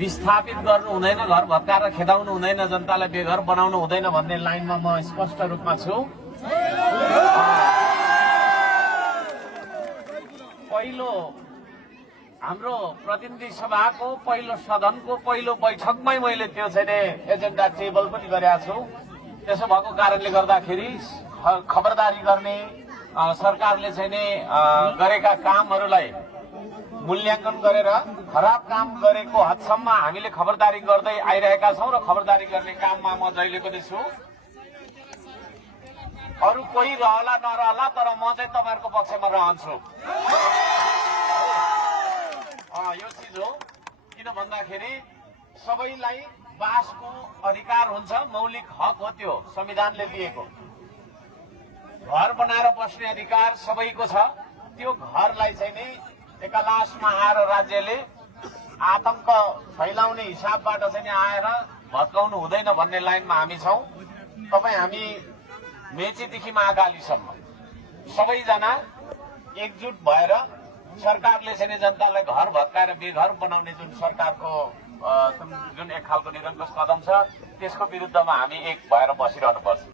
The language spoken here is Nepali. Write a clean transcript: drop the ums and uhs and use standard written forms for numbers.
विस्थापित गर्नु हुँदैन, घर भत्काएर खेदाउनु हुँदैन, जनतालाई बेघर बनाउनु हुँदैन भन्ने लाइनमा म स्पष्ट रूपमा छु। पहिलो हाम्रो प्रतिनिधि सभाको पहिलो सदनको पहिलो बैठकमै मैले त्यो चाहिँ एजेन्डा टेबल पनि गरेका छु। त्यसो भएको कारणले गर्दाखेरि खबरदारी गर्ने, सरकारले चाहिँ नि गरेका कामहरूलाई मूल्याङ्कन गरेर खराब काम गरेको हदसम्म हामीले खबरदारी गर्दै आइरहेका छौँ र खबरदारी गर्ने काममा म जहिले पनि छु। अरू कोही रहला नरहला, तर म चाहिँ तपाईँहरूको पक्षमा रहन्छु। यो चिज हो, किन भन्दाखेरि सबैलाई बासको अधिकार हुन्छ, मौलिक हक हो, त्यो संविधानले दिएको। घर बनाएर बस्ने अधिकार सबैको छ। त्यो घरलाई चाहिँ नि एकालासमा आएर राज्यले आतंक फैलाउने हिसाबबाट चाहिँ नि आएर भत्काउनु हुँदैन भन्ने लाइनमा हामी छौँ। तपाईँ हामी मेचीदेखि महाकालीसम्म सबैजना एकजुट भएर सरकारले चाहिँ जनतालाई घर भत्काएर बेघर बनाउने जुन सरकारको जुन एक खालको निरङ्कुश कदम छ, त्यसको विरुद्धमा हामी एक भएर बसिरहनु पर्छ।